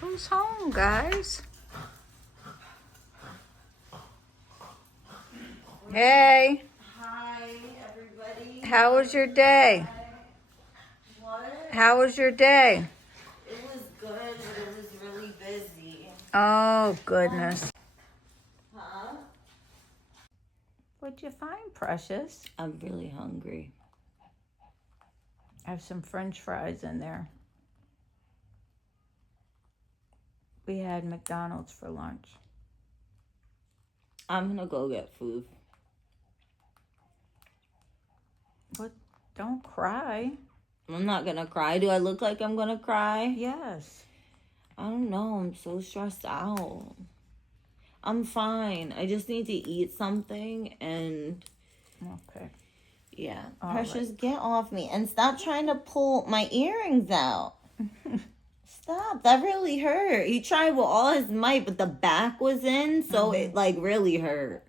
Who's home, guys? Hey. Hi, everybody. How was your day? What? How was your day? It was good, but it was really busy. Oh, goodness. Huh? What'd you find, Precious? I'm really hungry. I have some French fries in there. We had McDonald's for lunch. I'm gonna go get food. What? Don't cry. I'm not gonna cry. Do I look like I'm gonna cry? Yes. I don't know. I'm so stressed out. I'm fine. I just need to eat something and Okay. yeah. All Precious, right. get off me and stop trying to pull my earrings out. Stop. That really hurt. He tried with all his might, but the back was in, so it like really hurt.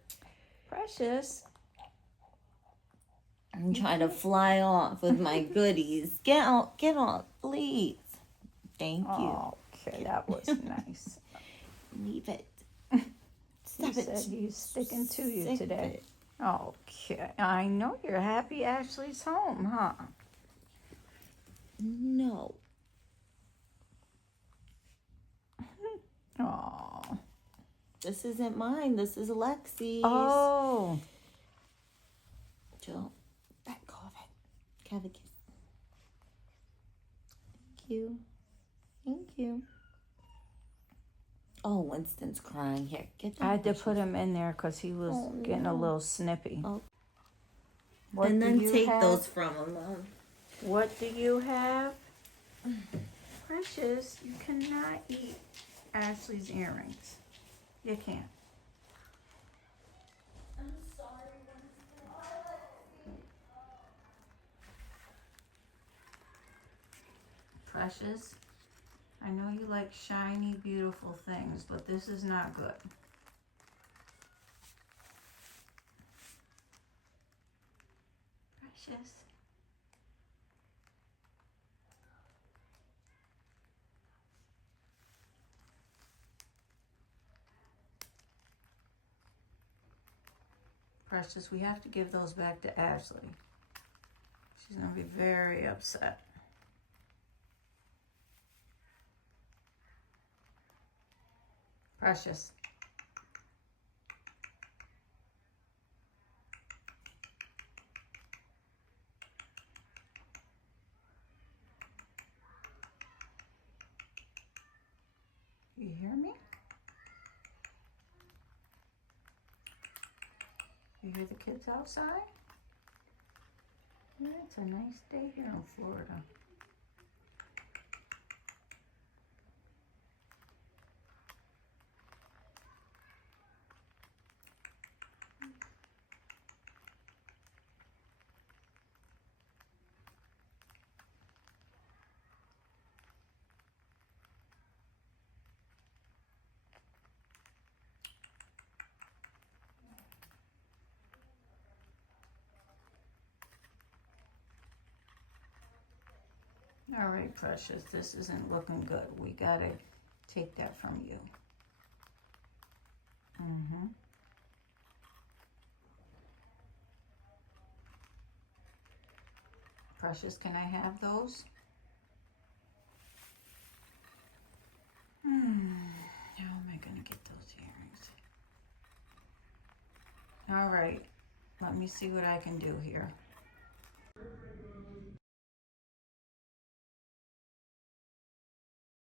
Precious. I'm trying to fly off with my goodies. Get out, please. Thank you. Okay, that was nice. Leave it. He Stop said it. he's sticking to you Stick today. it. Okay. I know you're happy Ashley's home, huh? No. Oh. This isn't mine. This is Alexi's. Oh. Jill, back off it. Have a kiss. Thank you. Thank you. Oh, Winston's crying. Here, get that. I had to put him in there because he was getting a little snippy. Oh. What And do then you take have? those from him, Mom. What do you have? Precious, you cannot eat Ashley's earrings. You can't. I'm sorry, Winston. Precious, I know you like shiny, beautiful things, but this is not good. Precious. Precious, we have to give those back to Ashley. She's going to be very upset. Precious. You hear me? You hear the kids outside? Yeah, it's a nice day here in Florida. All right, Precious, this isn't looking good. We gotta take that from you. Precious, can I have those? How am I gonna get those earrings? All right, let me see what I can do here.